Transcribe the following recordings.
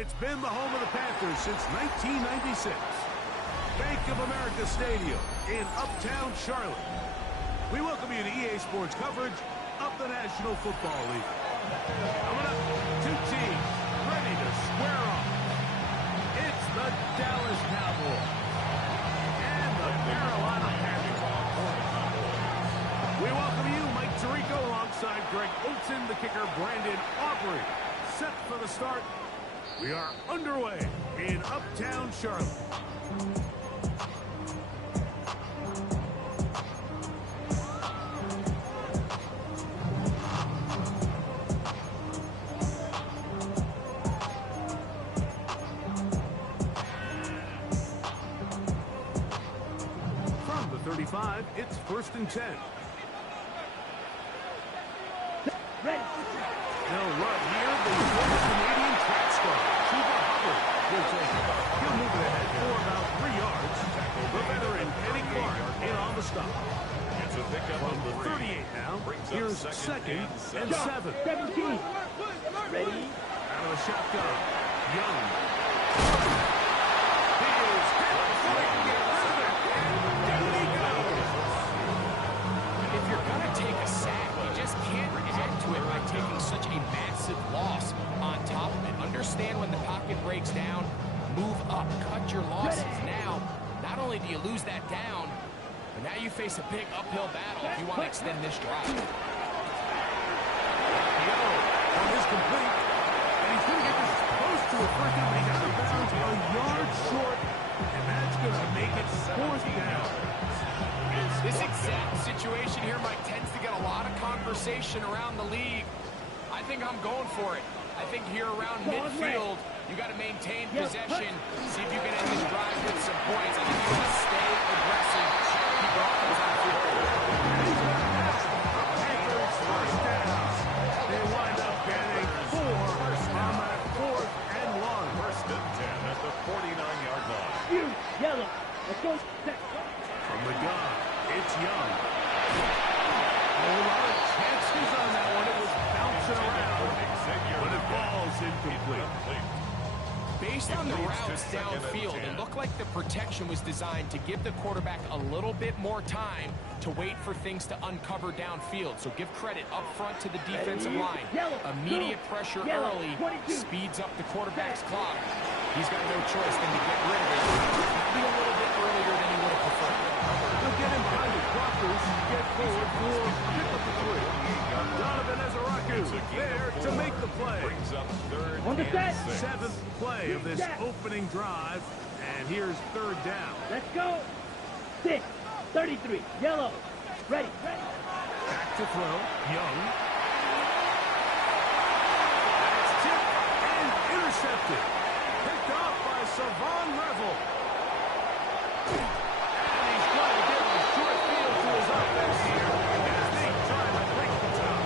It's been the home of the Panthers since 1996. Bank of America Stadium in Uptown Charlotte. We welcome you to EA Sports coverage of the National Football League. Coming up, two teams ready to square off. It's the Dallas Cowboys and the Carolina Panthers. We welcome you, Mike Tirico, alongside Greg Olsen, the kicker, Brandon Aubrey. Set for the start. We are underway in Uptown Charlotte. From the 35, it's 1st and 10. Ready. They'll run here. The former Canadian track star, Chuba Hubbard, will take it. He'll move it ahead for about 3 yards. The veteran, Kenny Clark, in on the stop. From the 38 now, here's 2nd and 7. 17. Ready. Out of the shotgun, Young. He is hit before he can get rid of it. And down he goes. If you're going to take a sack, you just can't add to it by taking such a massive loss on top of it. Understand when the pocket breaks down, move up, cut your losses. Now, not only do you lose that down, but now you face a big uphill battle if you want to extend this drive. Young is complete, and he's going to get this close to a first down, but he's out of bounds a yard short, and that's going to make it 4th down. This exact situation here, Mike, tends to get a lot of conversation around the league. I think I'm going for it. I think here around midfield, you got to maintain possession, see if you can end this drive with some points. I think you got to stay aggressive, keep your offense on field. Panthers first down. They wind up getting 4 on that 4th and 1. 1st and 10 at the 49-yard line. You, yellow. Let's go. From the gun, it's Young. A lot of chances on that one. It was bouncing around, but it falls incomplete. Based on the routes downfield, it looked like the protection was designed to give the quarterback a little bit more time to wait for things to uncover downfield. So give credit up front to the defensive line. Immediate pressure early speeds up the quarterback's clock. He's got no choice than to get rid of it. Maybe a little bit earlier than he would have preferred. They'll get him by the blockers, get forward for pick up the 3. Donovan Ezaraku there to make the play. Brings up 3rd On the set. and 6. 7th play of this opening drive, and here's 3rd down. Let's go. 6. 33. Yellow. Ready. Back to throw, Young. That's tipped and intercepted. Picked off by Savon Revel. And he's trying to get the short field to his offense here as they try to break the top.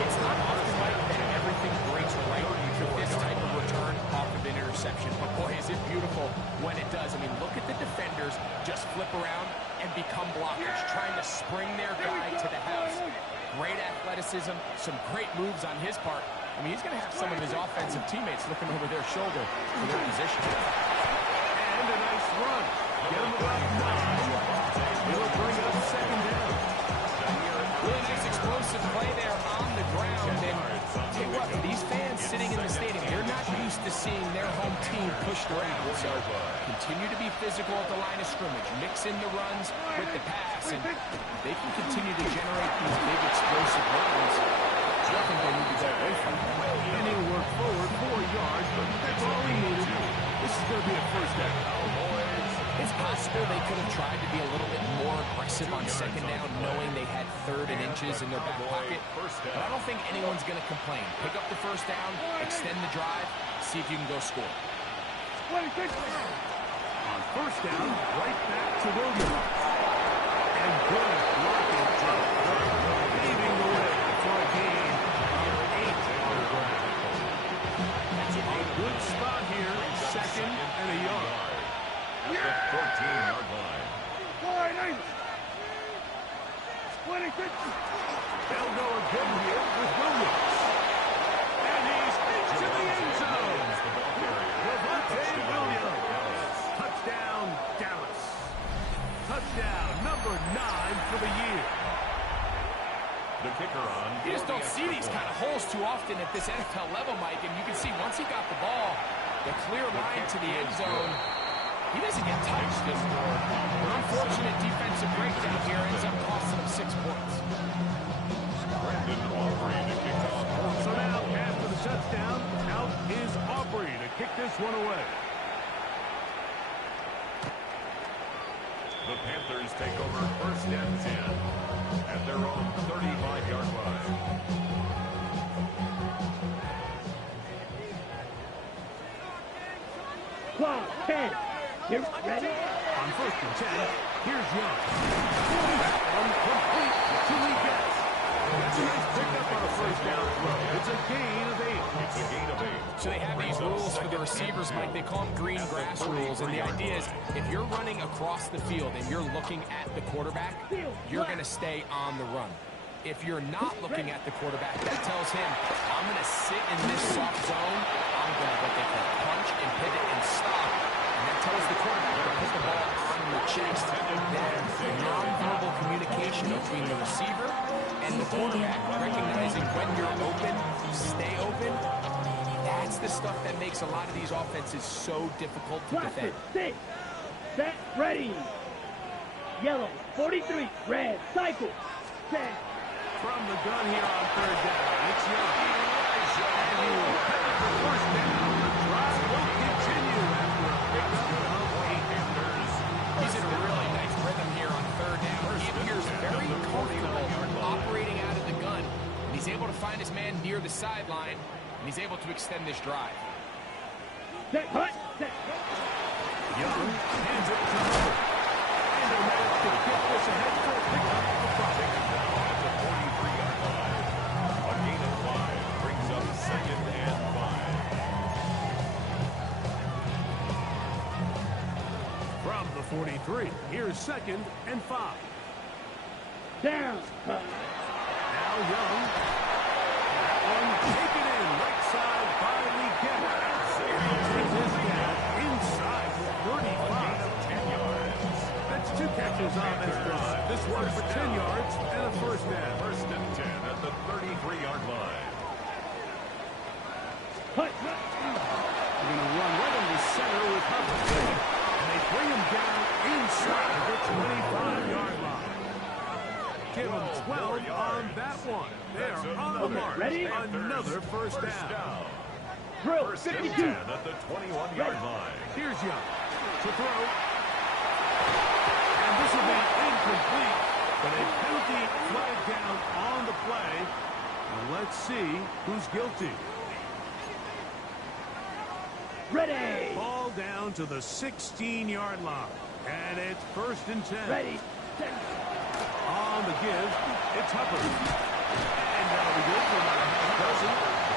It's not often like that everything breaks right for this type of return off of an interception. But boy, is it beautiful when it does. I mean, look at the defenders just flip around and become blockers, trying to spring their guy to the house. Great athleticism, some great moves on his part. I mean, he's going to have some of his offensive teammates looking over their shoulder for their position. And a nice run. Get him about 9. It'll bring up 2nd down. Really nice explosive play there on the ground. And tell you what, these fans sitting in the stadium, they're not used to seeing their home team pushed around. So continue to be physical at the line of scrimmage. Mix in the runs with the pass. And they can continue to generate these big explosive runs. I don't think they need to go away from them. And he'll work forward 4 yards, but that's all he needed. This is going to be a 1st down. It's possible they could have tried to be a little bit more aggressive on 2nd down, knowing they had 3rd and inches in their back pocket. But I don't think anyone's going to complain. Pick up the 1st down, extend the drive, see if you can go score. On 1st down, right back to Williams. And good blocking job. Paving the way for a gain of 8 on the ground. A good spot here, 2nd and a yard. At the 14-yard line. They'll go again here with Williams. And he's into the end zone. touchdown, number 9 for the year. The kicker on. You just don't see these kind of holes too often at this NFL level, Mike, and you can see once he got the ball, the clear line to the end zone, he doesn't get touched. An unfortunate defensive breakdown here ends up costing him 6 points. So now, after the touchdown, out is Aubrey to kick this one away. The Panthers take over first and 10 at their own 35-yard line. Clock, 10. You're ready? On first and 10, here's Young. Complete to Lee Getz. That's a nice pickup on a first down throw. It's a gain of 8. It's a gain of 8. So they have these rules for the receivers, Mike. They call them green grass rules. And the idea is if you're running across the field and you're looking at the quarterback, you're going to stay on the run. If you're not looking at the quarterback, that tells him, I'm going to sit in this soft zone. I'm going to what they call punch and pivot and stop. And that tells the quarterback to put the ball on the chest. There's nonverbal communication between the receiver and the quarterback, recognizing when you're open, stay open. That's the stuff that makes a lot of these offenses so difficult to Clock, defend. 6. Set, ready. Yellow, 43. Red, cycle. 10. From the gun here on third down, it's Young. And he will pick up the first down. The drive will continue after a pickup of 8. He's in a really nice rhythm here on third down. He appears very comfortable operating out of the gun. And he's able to find his man near the sideline, and he's able to extend this drive. Set, hut, set. Young hands it to Miller. And they manage to get this ahead for a pickup of 5. At the 43-yard line. A gain of 5 brings up second and 5. From the 43, here's second and 5. Down. Now Young. That one taken in right side by Lee Getz. Takes his down inside 35. 10 yards. That's 2 catches on this drive. This one for 10 yards and a first down. First and 10 at the 33-yard line. Hut. They're going to run right over the center with Hubbard. And they bring him down inside the 25-yard line. Give him 12 on that one. They are on the mark. Ready? Another first down. Drill, First and 52. 10 at the 21-yard line. Here's Young to throw. And this will be incomplete, but a penalty flagged down on the play. And let's see who's guilty. Ready. Ball down to the 16-yard line. And it's first and 10. Ready. Set. On the give, it's Hubbard. And that'll be good for about a half dozen.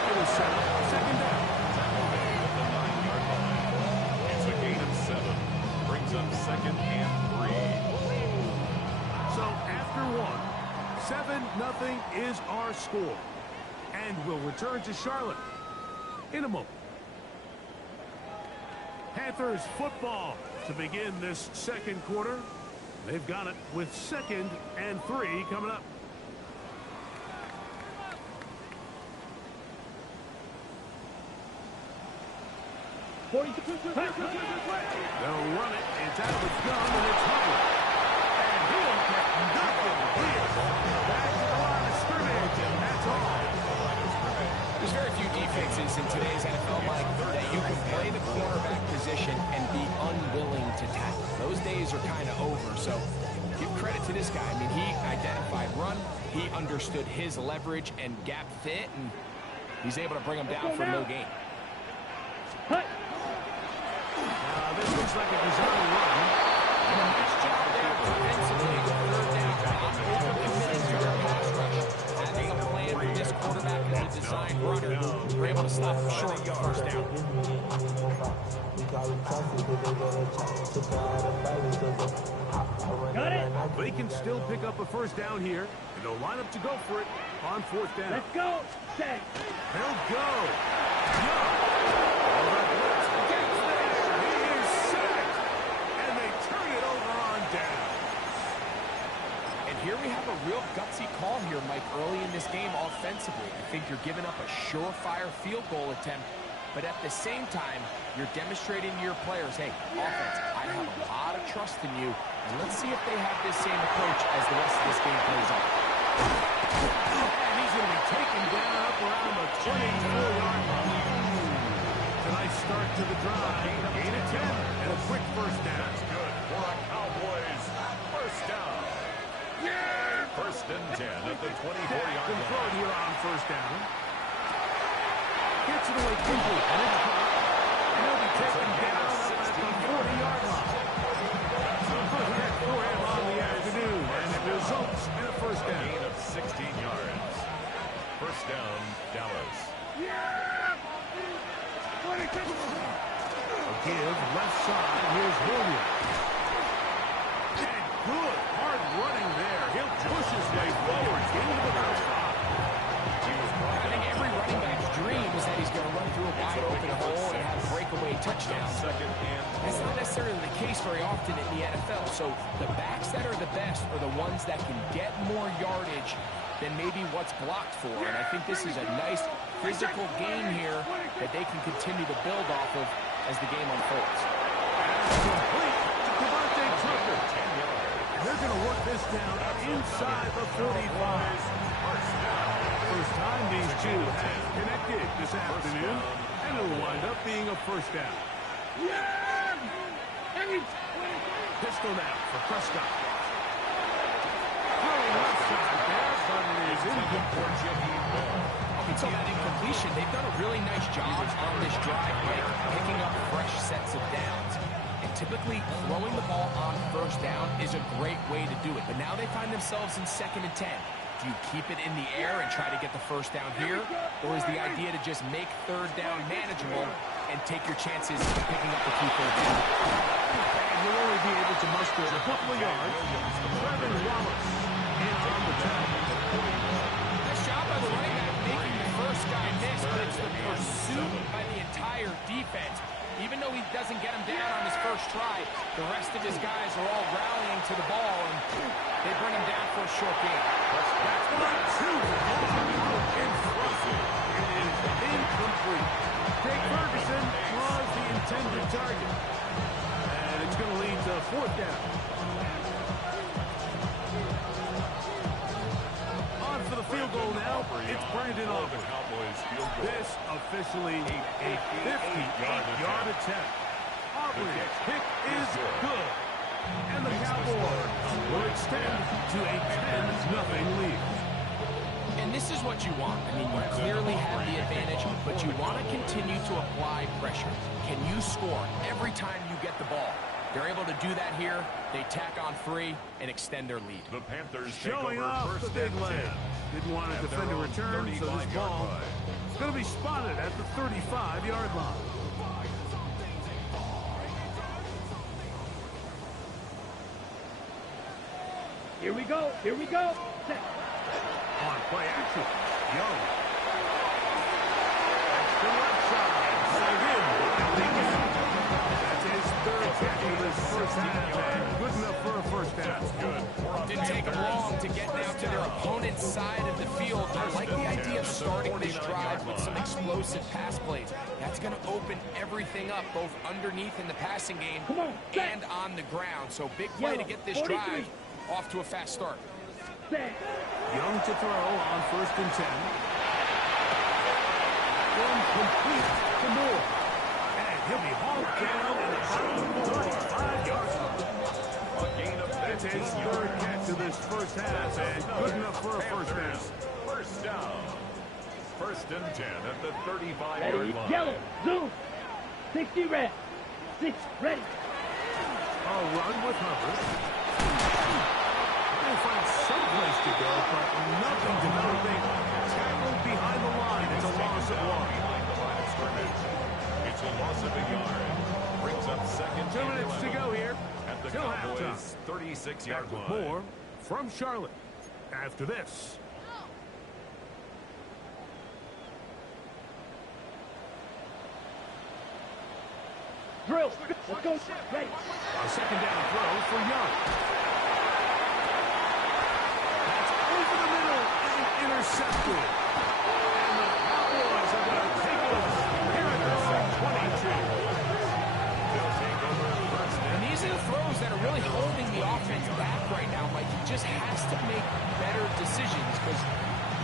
It was set up second down. At the 9-yard line. It's a gain of 7. Brings up second and 3. So after one, 7-0 is our score. And we'll return to Charlotte in a moment. Panthers football to begin this second quarter. They've got it with second and 3 coming up. They'll run it. It's out of the gun, and it's Hubbard. And he'll get nothing here. Back to the line of scrimmage, and that's all. There's very few defenses in today's NFL, Mike, that you can play the quarterback position and be unwilling to tackle. Those days are kind of over, so give credit to this guy. I mean, he identified run, he understood his leverage and gap fit, and he's able to bring him down for no gain. Hut. This looks like a design run. Nice job there defensively with third down. Over-committing to their pass rush. Having a plan for this quarterback as a design runner. We're able to stop him short of the first down. Got it. They can still pick up a first down here, and they'll line up to go for it on fourth down. Let's go. Set. They'll go. Young. All that blitz gets there. He is sacked. And they turn it over on down. here we have a real gutsy call here, Mike, early in this game offensively. I think you're giving up a surefire field goal attempt, but at the same time, you're demonstrating to your players, hey, offense, I have a lot of trust in you, and let's see if they have this same approach as the rest of this game plays out. And he's going to be taken down up around the 24-yard line. Tonight's start to the drive, gain of 10, and a quick first down. That's good for a Cowboys first down. First and 10 at the 24-yard line. Control here on first down. Gets it away quickly, and it's caught. And he'll be taken down up at the 40-yard line. Good hit for him on the afternoon, and it results in a first down. Gain of 16 yards. First down, Dallas. A give left side. Here's Williams. And good hard running there. He'll push his way forward. Into the bounce. I think every running back's dream is that he's going to run through a wide open hole and have breakaway touchdowns. That's not necessarily the case very often in the NFL. So the backs that are the best are the ones that can get more yardage than maybe what's blocked for. And I think this is a nice physical game here that they can continue to build off of as the game unfolds. Complete to Devontae Tucker. They're going to work this down inside the 45. First time these two have connected this afternoon, and it'll wind up being a first down. Pistol now for Prescott. Throwing left side there, but it is incomplete. So that incompletion, they've done a really nice job on this drive, Mike, picking up fresh sets of downs. And typically, throwing the ball on first down is a great way to do it. But now they find themselves in 2nd and 10. Do you keep it in the air and try to get the first down here? Or is the idea to just make 3rd down manageable and take your chances picking up the key 3rd down? And you'll only be able to muster a couple of yards. Trevin Wallace in on the tackle. Nice job by the running back making the first guy miss, but it's the pursuit by the entire defense. Even though he doesn't get him down on his first try, the rest of his guys are all rallying to the ball, and they bring him down for a short game. That's one, two. Impressive. It is incomplete. Jake Ferguson was the intended target. And it's going to lead to 4th down. On for the field goal now. It's Brandon Aubrey. This officially a 58-yard attempt. Aubrey's kick is good. And the Cowboys will extend to a 10-0 lead. And this is what you want. I mean, you clearly have the advantage, but you want to continue to apply pressure. Can you score every time you get the ball? They're able to do that here. They tack on 3 and extend their lead. The Panthers showing off the big land. Didn't want to defend a return, so this ball is going to be spotted at the 35-yard line. Here we go. Here we go. Set. On play action, Young. That's the left side. Saved in. That's his 3rd catch of this first half, and good enough for a first down. Didn't take them long to get down to their opponent's side of the field. I like the idea of starting this drive with some explosive pass plays. That's going to open everything up, both underneath in the passing game and on the ground. So big play to get this drive off to a fast start. Young to throw on 1st and 10. One complete to Moore. And he'll be hauled down in the 35-yard line. That's his 3rd catch of this first half, and good enough for a first down. First down. 1st and 10 at the 35-yard Ready. line. Yellow. Zoom. 60 red. 6 ready. A run with Hubbard. They find some place to go, but nothing developing. Tackled behind the line. It's a loss of 1. Behind the line of scrimmage. It's a loss of a yard. Brings up 2nd 2 minutes to go here. at the Till Cowboys' 36-yard line. More from Charlotte after this. Drill. Let's go. Ready. A 2nd down throw for Young. just has to make better decisions because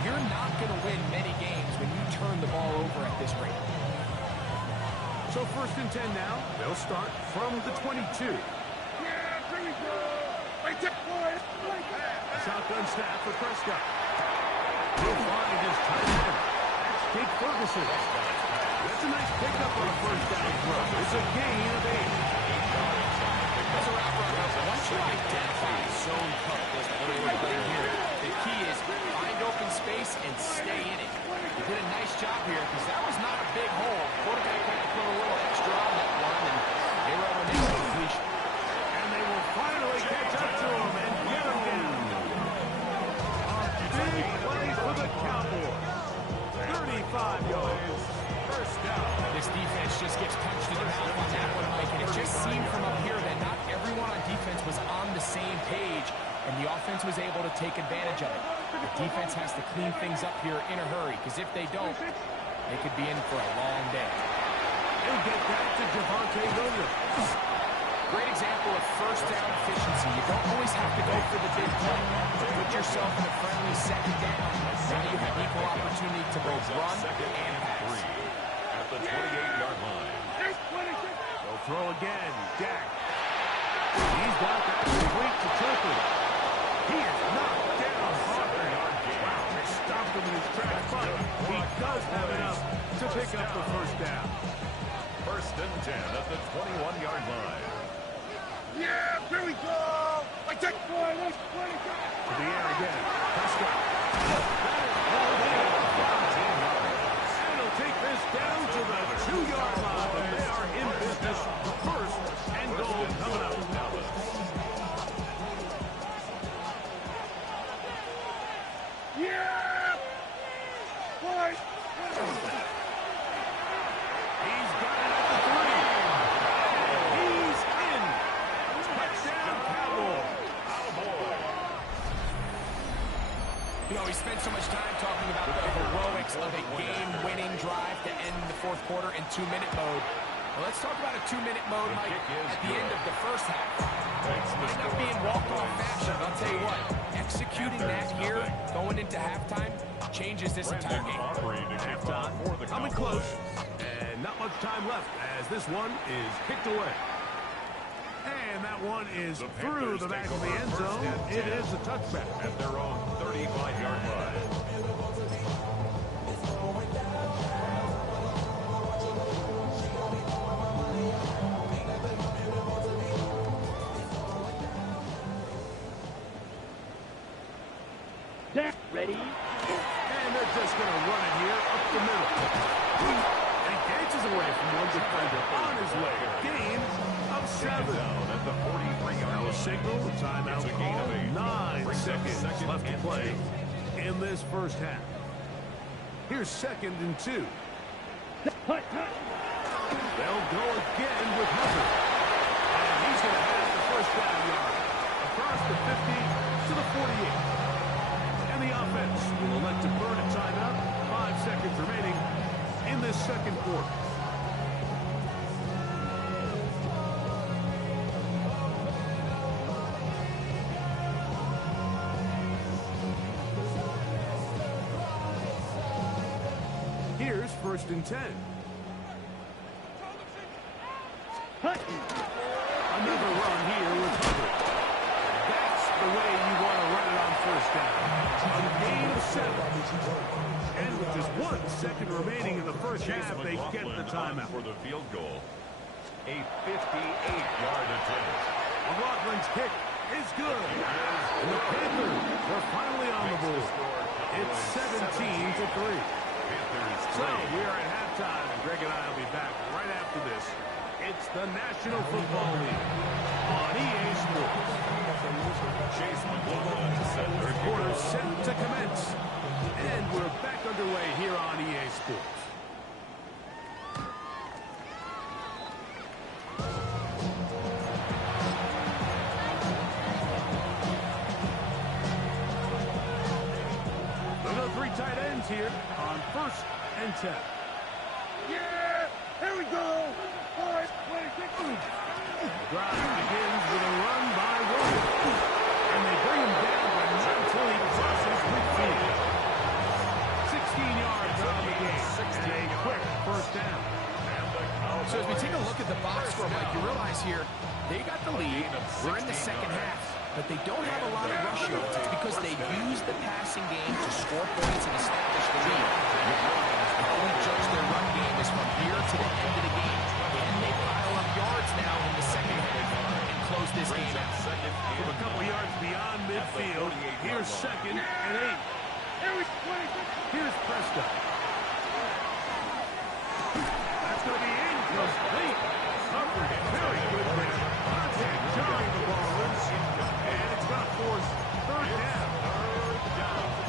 you're not going to win many games when you turn the ball over at this rate. So 1st and 10 now. They'll start from the 22. Yeah, here we go. Shotgun snap for Prescott. He'll find his tight end. That's Jake Ferguson. That's a nice pickup on a 1st down throw. It's a gain of 8. As a route runner, once you identify zone coverage, here, the key is find open space and stay in it. You did a nice job here because that was not a big hole. Quarterback had to put a little extra on that one, and they were able to make a completion. And they will finally catch up to him and get him down. A big play for the Cowboys. 35 yards. 1st down. This defense just gets punched in the mouth on that one, Mike, and it just seemed from up here that not everyone on defense was on the same page, and the offense was able to take advantage of it. The defense has to clean things up here in a hurry, because if they don't, they could be in for a long day. He'll get back to Javonte Williams. Great example of 1st down efficiency. You don't always have to go for the big play. Put yourself in a friendly 2nd down. Now you have equal opportunity to both run and pass. At the 28-yard line. They'll throw again. Dak. He's got that complete to Turpin. He is knocked down hard. Wow, they stopped him in his tracks, but he does have enough to pick up the 1st down. 1st and 10 at the 21-yard line. Yeah, here we go. I take one. To the air again. Prescott. And he'll take this down to the 2-yard line. And they are in business. 1st and goal coming up. Yeah. Boy. He's got it at the 3. He's in. Touchdown, Cowboys. You know, we spent so much time talking about the heroics of a game-winning drive to end the 4th quarter in 2-minute mode. Well, let's talk about a 2-minute mode, Mike, at the end of the 1st half. Might not be in walk-off fashion, but I'll tell you what, executing that here, going into halftime, changes this entire game. Halftime, coming close, and not much time left as this one is kicked away. And that one is through the back of the end zone. It is a touchback. At their own 35-yard line. Dak, ready? And they're just going to run it here up the middle. And he catches away from one defender on his way. Gain of 7. Down at the 43-yard Now a line. signal, timeout It's a gain of call. 8. 9 seconds left to play in this 1st half. Here's 2nd and 2. Hut. They'll go again with Hubbard. And he's going to have the 1st down yard across the 50 to the 48. And the offense will elect to burn a timeout. 5 seconds remaining in this 2nd quarter. Here's 1st and 10. Hut. Another run here with Hubbard. That's the way you want to run it on 1st down. A gain of 7. And with just 1 second remaining in the 1st half, they get the timeout. For the field goal. A 58-yard attempt. McLaughlin's kick is good. And the Panthers are finally on the board. It's 17-3. So we are at halftime, and Greg and I will be back right after this. It's the National Football League on EA Sports. Chase McLaughlin set Third quarter set to commence. And we're back underway here on EA Sports. We've got 3 tight ends here on 1st and 10. Yeah, here we go. 26. The drive begins with a run by Williams. And they bring him down they don't have a lot of rush yards. It's because they use the passing game to score points and establish the lead. How we judge their run game is from here to the end of the game. And they pile up yards now in the second half and close this game out. From a couple yards beyond midfield, here's 2nd and 8. Here's Prescott. That's going to be incomplete. Covered very good there. Contact jarring the ball loose, and it's going to force 3rd down.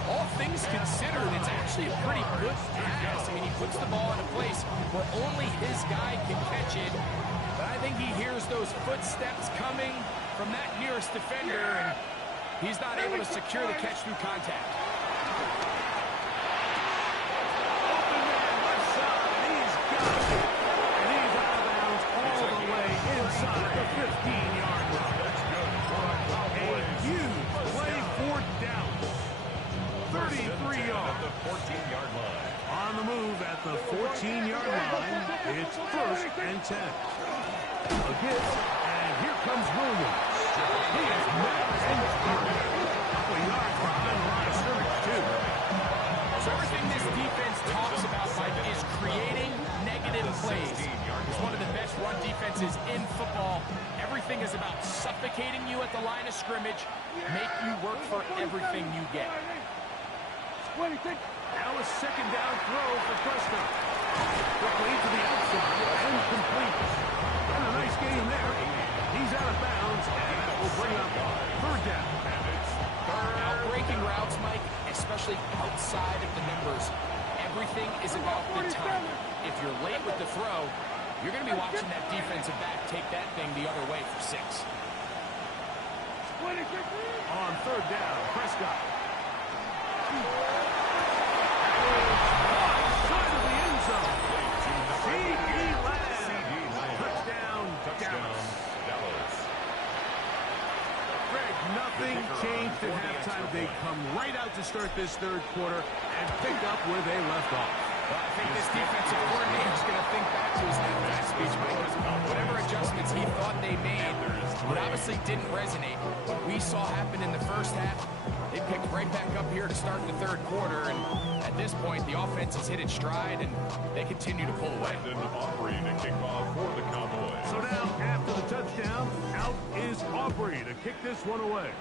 All things considered, it's actually a pretty good pass. I mean, he puts the ball in a place where only his guy can catch it. But I think he hears those footsteps coming from that nearest defender, and he's not able to secure the catch through contact. Open man left side. He's got it. And he's out of bounds all the way inside the 15-yard line. A huge play, 4th down. 33 yards. The 14-yard line. On the move at the 14-yard line, it's 1st and 10. A give, and here comes Williams. He is met and cleared. A couple yards behind the line of scrimmage, too. So everything this defense talks about, Mike, is creating negative plays. It's one of the best run defenses in football. Everything is about suffocating you at the line of scrimmage, make you work for everything you get. Now a 2nd down throw for Prescott. Quickly to the outside and complete. And a nice game there. He's out of bounds, and that will bring up 3rd down. Now, breaking routes, Mike, especially outside of the numbers, everything is about the time. If you're late with the throw, you're going to be watching that defensive back take that thing the other way for 6. On 3rd down, Prescott. Side of the end zone. C.D. Lamb. Touchdown, Dallas. Greg, nothing changed at halftime. They come right out to start this 3rd quarter and pick up where they left off. Well, I think this defensive coordinator is going to think back to his halftime speech, because whatever adjustments he thought they made, it obviously didn't resonate. What we saw happen in the first half, they picked right back up here to start the 3rd quarter, and at this point, the offense has hit its stride, and they continue to pull away. Aubrey to kick off for the Cowboys. So now, after the touchdown, out is Aubrey to kick this one away.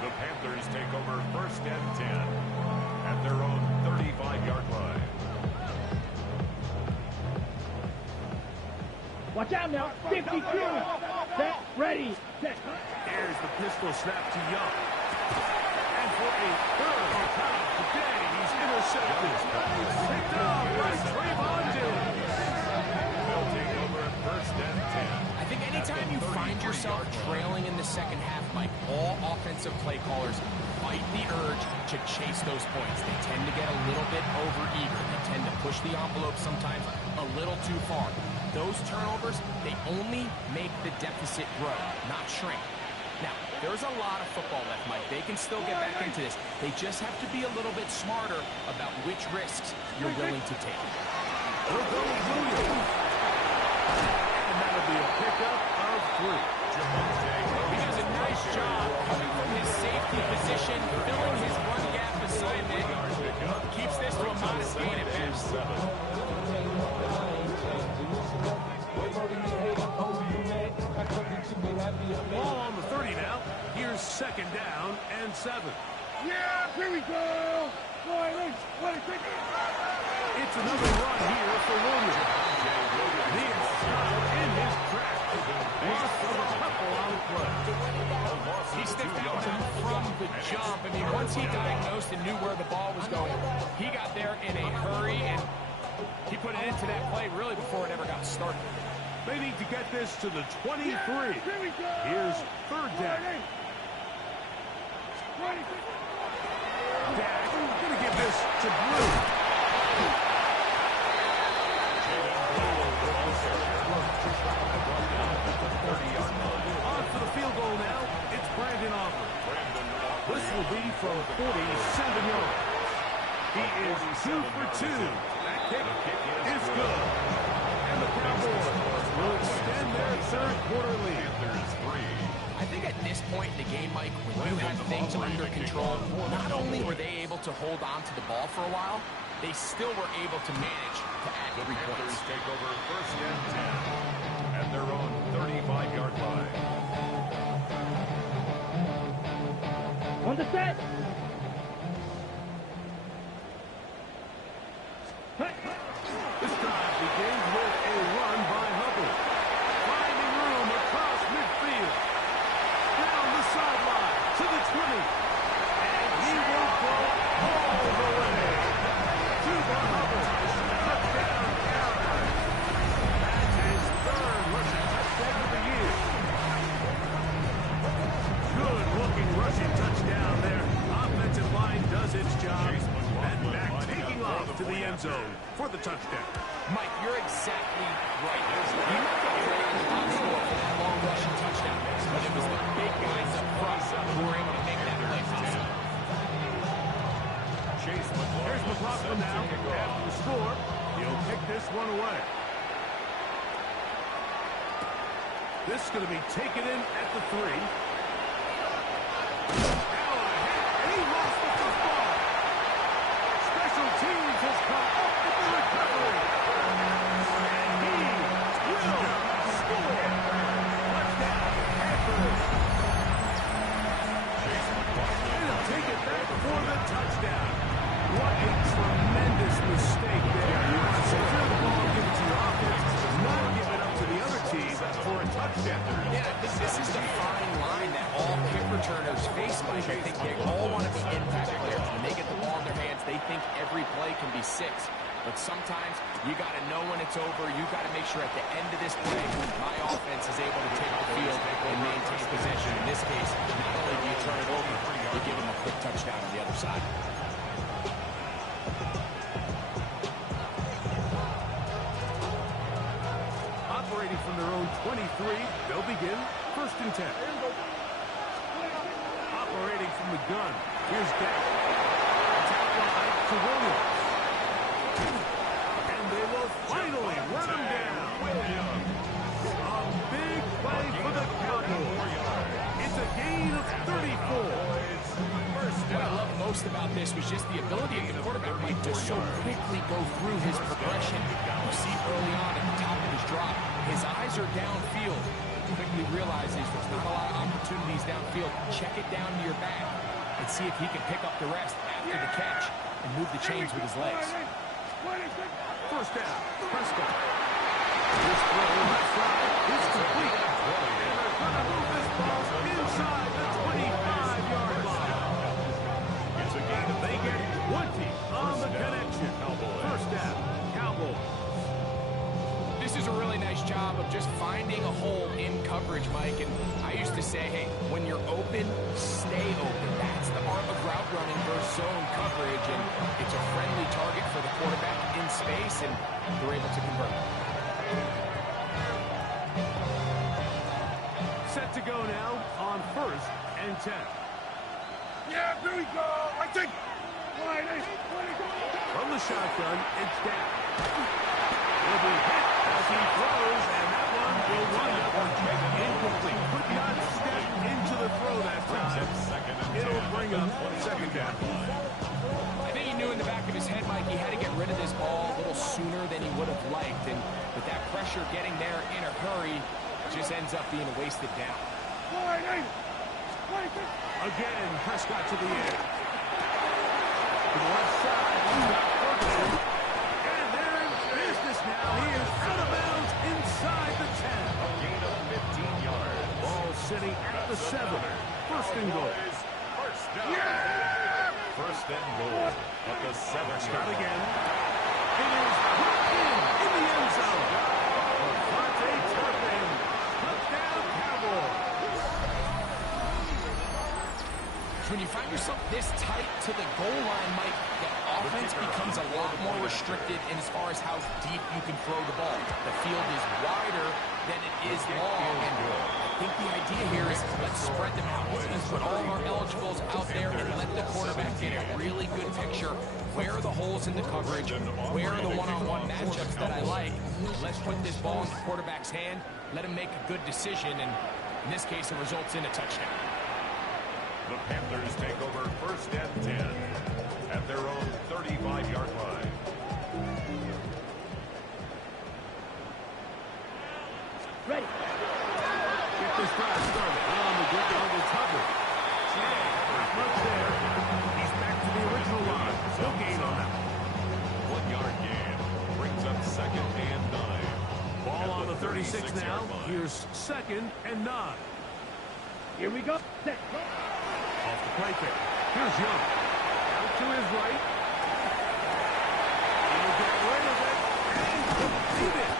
The Panthers take over 1st and 10 at their own 35-yard line. Watch out now. 52. Set. Ready. Set. Here's the pistol snap to Young. And for a 3rd on top today, he's intercepted. Picked off by Trayvon Diggs. They'll take over 1st and 10. I think anytime you find yourself trailing in the second half, Mike, all offensive play callers fight the urge to chase those points. They tend to get a little bit over-eager. They tend to push the envelope sometimes a little too far. Those turnovers, they only make the deficit grow, not shrink. Now, there's a lot of football left, Mike. They can still get back into this. They just have to be a little bit smarter about which risks you're willing to take. We'll go with Williams. And that'll be a pickup of 3. He does a nice job coming from his safety position, filling his run gap assignment. Keeps this to a modest gain at best. Ball on the 30 now. Here's 2nd down and 7. Yeah, here we go. It's another run here for Williams. He is stopped in his tracks. Loss of a couple on the play. He stepped out from the jump. I mean, once he diagnosed and knew where the ball was going, he got there in a hurry, and he put it into that play really before it ever got started. They need to get this to the 23. Here's 3rd down. Dak going to give this to Blue. On for the field goal now. It's Brandon Aubrey. This will be from 47 yards. He is 2 for 2. That kick is good. And the Cowboys will extend their third quarter lead. Panthers 3. I think at this point in the game, Mike, when you had things under control, not only were they able to hold on to the ball for a while, they still were able to manage to add 3 Panthers points. take over first and 10 at their own 35-yard line. On the set. This drive begins with a run by Hubbard. Finding room across midfield. Down the sideline to the 20. And he will go all the way to the Hubbard. Touchdown, Cowboys. That's his third rushing touchdown of the year. Good-looking rushing touchdown there. Offensive line does its job. And back taking off to the end zone for the touchdown. Mike, you're exactly right. You might get carried on the top score for that long rushing touchdown, but it was the big guys up front who were able to make that play possible. Here's McLaughlin now. After the score, he'll pick this one away. This is going to be taken in at the 3. Now ahead, and he lost the football. Special teams has come up with the recovery. And he will score. Touchdown, Panthers. And he'll take it back for the touchdown. What a tremendous mistake there. You want to secure the ball, give it to your offense, not give it up to the other team for a touchdown. Yeah, this is the fine line that all kick returners face, Mike. I think they all want to be impact players. When they get the ball in their hands, they think every play can be 6. But sometimes you got to know when it's over. You got to make sure at the end of this play, my offense is able to take the field and maintain possession. In this case, not only do you turn it over, you give them a quick touchdown on the other side. Operating from their own 23, they'll begin first and 10. Operating from the gun, here's Dak. Tap wide to Williams. And they will finally run him down. A big play for the Cowboys. It's a gain of 34. What I love most about this was just the ability of the quarterback, Mike, to so quickly go through his progression. You see early on at the top of his drop, his eyes are downfield. He quickly realizes there's not a lot of opportunities downfield. Check it down to your back and see if he can pick up the rest after the catch and move the chains with his legs. First down, Prescott. This throw left side is complete. And they're going to move this ball inside the 25-yard line. It's a gain. They get 20 on the connection. First down, Cowboys. This is a really nice job of just finding a hole in coverage, Mike. And I used to say, hey, when you're open, stay open. That's the art of route running versus zone coverage. And it's a friendly target for the quarterback in space, and they're able to convert. Set to go now on first and 10. Yeah, here we go. I think. From the shotgun, it's Dak. Will be hit as he throws, and that one will wind up incomplete. Could not step into the throw that time. It'll bring up second down. I think he knew in the back of his head, Mike, he had to get rid of this ball a little sooner than he would have liked. And with that pressure getting there in a hurry, it just ends up being a wasted down. Again, Prescott to the air. To the left side, he's got Ferguson. And they're in business now. He is out of bounds inside the 10. A gain of 15 yards. Ball sitting at the 7. First and goal. First down. First and goal at the 7. Scott again. It is put in the end zone. Devontae Turpin. Touchdown, Cowboys. When you find yourself this tight to the goal line, Mike, the offense becomes a lot more restricted in as far as how deep you can throw the ball. The field is wider than it is long. And I think the idea here is let's spread them out. Let's put all of our eligibles out there and let the quarterback get a really good picture. Where are the holes in the coverage? Where are the one-on-one matchups that I like? Let's put this ball in the quarterback's hand, let him make a good decision, and in this case, it results in a touchdown. The Panthers take over 1st and 10 at their own 35-yard line. Ready. Get this drive started. On the ground, it's Hubbard. Not much there. He's back to the original line. No gain on that. 1-yard gain brings up 2nd and 9. Ball on the 36 now. Here's 2nd and 9. Here we go. Set. Off the play pick. Here's Young. Out to his right. He'll get rid of it. And complete it.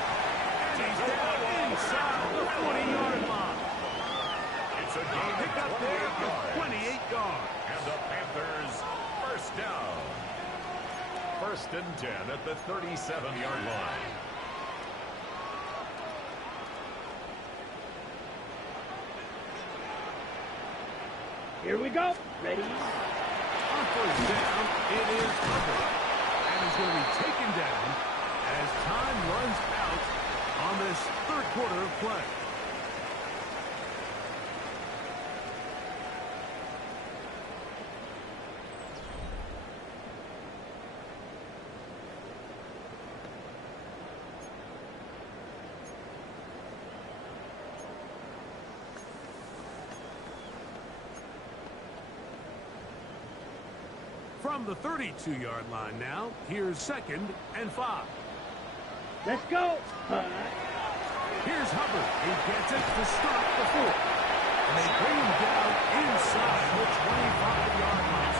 And he's down inside the 40-yard line. It's a gain Pick up there for 28 yards. And the Panthers first down. 1st and 10 at the 37-yard line. Here we go. Ready. On 1st down, it is Hubbard. And he's going to be taken down as time runs out on this 3rd quarter of play. From the 32-yard line now, here's 2nd and 5. Let's go. Here's Hubbard. He gets it to stop the 4th. And they bring him down inside the 25-yard line.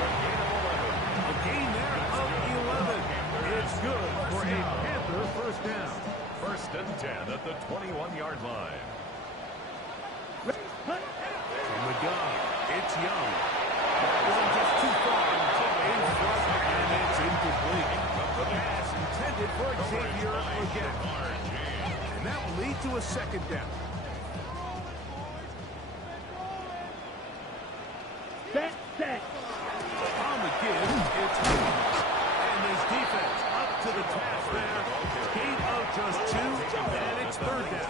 A gain there of 11. It's good for a Panther first down. 1st and 10 at the 21-yard line. From the gun, it's Young. Going just too far. In front, and it's incomplete. The pass intended for Xavier again. And that will lead to a 2nd down. Set. On the give, it's Hubbard. And this defense up to the task there. Gain of just 2, and it's 3rd down.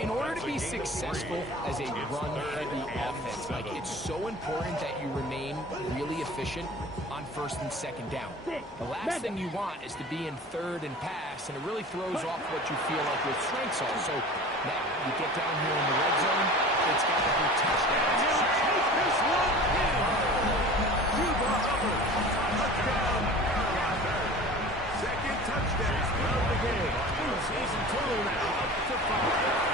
In order to be successful as a run-heavy offense, Mike, it's so important that you remain really efficient on 1st and 2nd down. The last thing you want is to be in 3rd and pass, and it really throws off what you feel like your strengths are. So now you get down here in the red zone, it's got to be touchdowns. Take this one in. Cuba Hubbard. Touchdown. 2nd touchdown of the game. Season total now up to 5.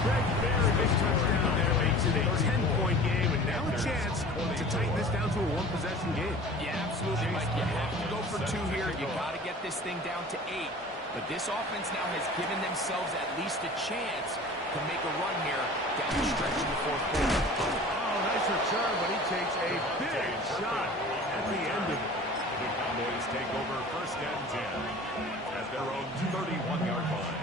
Greg, very big touchdown there makes it a 10-point game, and now a chance to tighten this down to a 1-possession game. Yeah, absolutely, Mike. You have to go for 2 here. You got to get this thing down to 8. But this offense now has given themselves at least a chance to make a run here down the stretch in the 4th quarter. Oh, nice return, but he takes a big shot at the end of it. The Cowboys take over 1st and 10 at their own 31-yard line.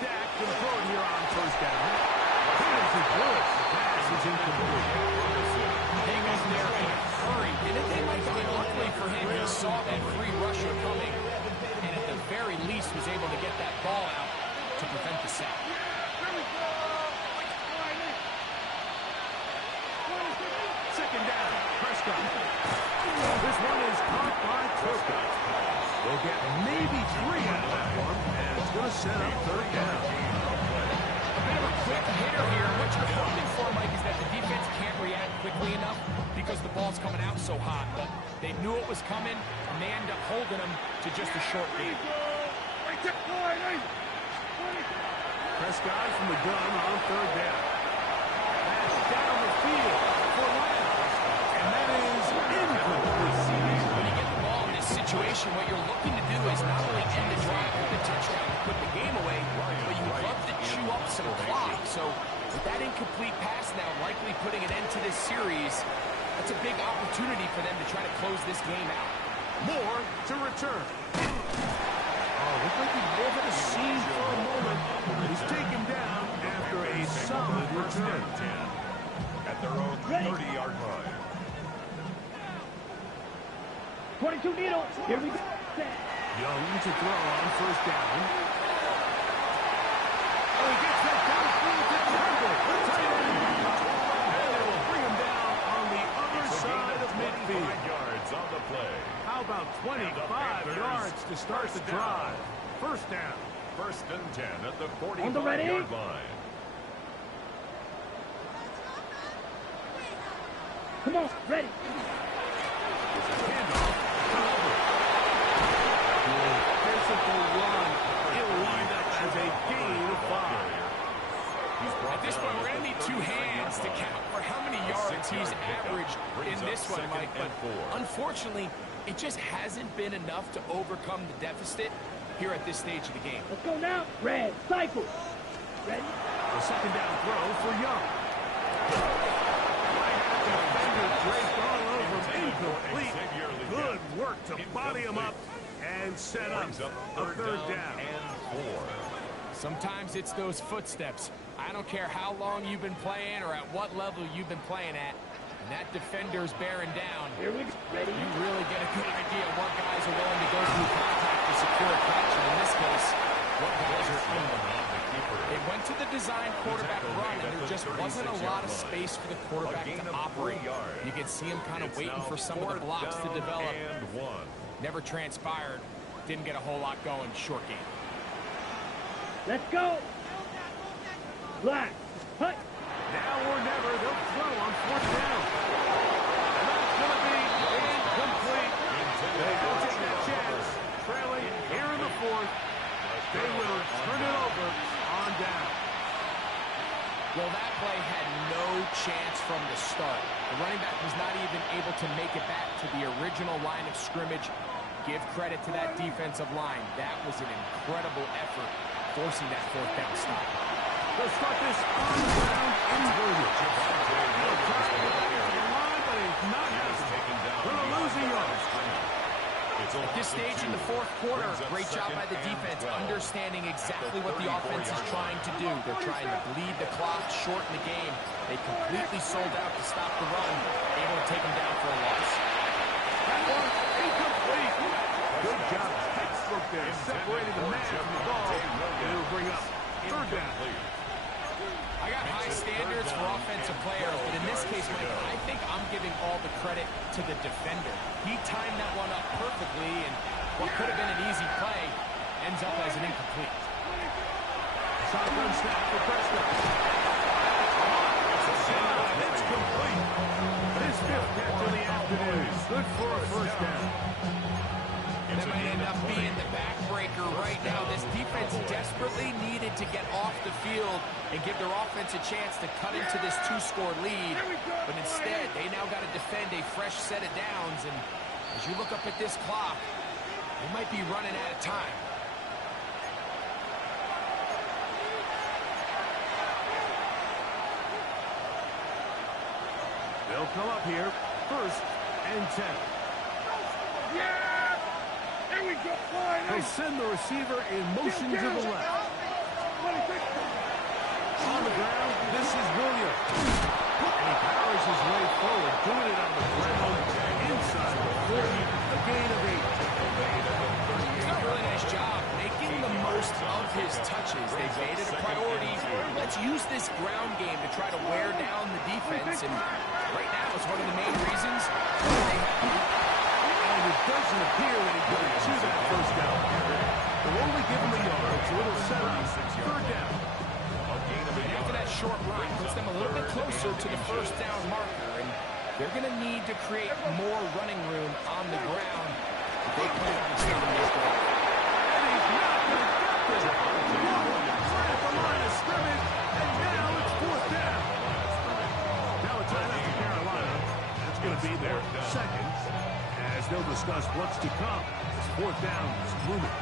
Dak can throw it here on 1st down. Here's the blitz. The pass is incomplete. Hang on there in a hurry, didn't they, Mike? I mean, luckily for him, he saw that free rusher coming, and at the very least was able to get that ball out to prevent the sack. 2nd down. Prescott. This one is caught by Prescott. We'll get maybe 3 out of that one, and it's going to set up 3rd down. A bit of a quick hitter here. What you're hoping for, Mike, is that the defense can't react quickly enough because the ball's coming out so hot. But they knew it was coming, and they end up holding them to just a short game. Prescott from the gun on 3rd down. Pass down the field for Lyons, and that is incomplete. When you get the ball in this situation, what you're looking to do is not only end the drive with a touchdown to put the game away, but you love to chew up some clock. So With that incomplete pass now likely putting an end to this series, that's a big opportunity for them to try to close this game out. More to return. Oh, looks like he's over the scene for a moment. He's taken down after a solid return. 10 at their own 30-yard line. 22 needle. Here we go. Young to throw on first down. Oh, he gets that downfield to Campbell, the tight end. And they will bring him down on the other side of midfield. 5 yards on the play. How about 25 yards to start the drive? First down. First and 10 at the On the ready. 45-yard line. Come on, ready. Handoff. Physical run. It'll wind up as a gain of 5. At this point, we're going to need 2 hands to count for how many yards he's averaged in this one, Mike. But unfortunately, it just hasn't been enough to overcome the deficit here at this stage of the game. Let's go now. Red, cycle. Ready? The second down throw for Young. Defender draped all over him. Incomplete. Good work to body him up and set up a third down. And 4. Sometimes it's those footsteps. I don't care how long you've been playing or at what level you've been playing at. And that defender's bearing down. Here we go. Ready? You really get a good idea of what guys are willing to go through contact to secure a catch. And in this case, what guys are under. It went to the design quarterback run, and there just wasn't a lot of space for the quarterback to operate. You can see him kind of waiting for some of the blocks to develop. Never transpired. Didn't get a whole lot going. Short game. Let's go. Black. Hut. Now or never, they'll throw on fourth down. And that's going to be incomplete. They will take that chance. Trailing here in the fourth. They will turn it over on down. Well, that play had no chance from the start. The running back was not even able to make it back to the original line of scrimmage. Give credit to that defensive line. That was an incredible effort, forcing that fourth down stop. They'll start this on the ground inverted. They'll try to get back to the line, but it's not happening. They're losing yards. At this stage in the fourth quarter, great job by the defense, understanding exactly what the offense is trying to do. They're trying to bleed the clock, shorten the game. They completely sold out to stop the run, able to take them down for a loss. That one incomplete. Good job. Textbook there, separating the man from the ball. And it'll bring up third down. I got high standards for offensive players, but in this case, Mike, I think I'm giving all the credit to the defender. He timed that one up perfectly, and what could have been an easy play ends up as an incomplete. Shotgun snap for Prescott. It's complete. His 5th catch of the afternoon. Good for a first down. That might end up being the backbreaker right now. This defense desperately needed to get off the field and give their offense a chance to cut into this 2-score lead. But instead, they now got to defend a fresh set of downs. And as you look up at this clock, they might be running out of time. They'll come up here. First and 10. Yeah! Here we go. They send the receiver in motion to the left. On the ground, this is Williams. And he powers his way forward, doing it on the ground, inside the 40, a gain of 8. He's done a really nice job making the most of his touches. They've made it a priority. Let's use this ground game to try to wear down the defense. And right now, it's one of the main reasons they have. And it doesn't appear that he got to that first down. They'll only give him a yard, so it'll set up third down. After that short run, puts them a little bit closer to the first down marker, and they're going to need to create more running room on the ground if they plan on stopping this drive. And he's not going to get this. Right at the line of scrimmage, and now it's fourth down. Now a timeout for Carolina. That's going to be their second, as they'll discuss what's to come as fourth down is looming.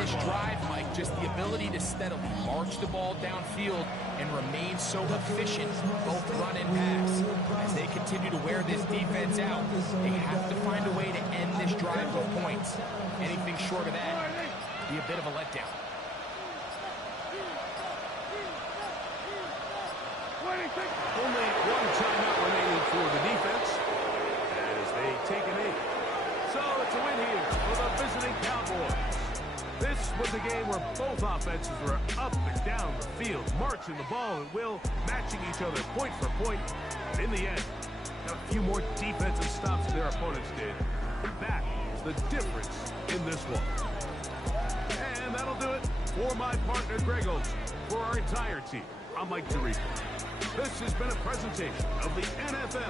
this drive, Mike, just the ability to steadily march the ball downfield and remain so efficient, both run and pass. As they continue to wear this defense out, they have to find a way to end this drive with points. Anything short of that be a bit of a letdown. Only one timeout remaining for the defense as they take a knee. So it's a win here for the visiting Cowboys. This was a game where both offenses were up and down the field, marching the ball at will, matching each other point for point. And in the end, got a few more defensive stops than their opponents did. That is the difference in this one. And that'll do it for my partner, Greg Olson. For our entire team, I'm Mike Tirico. This has been a presentation of the NFL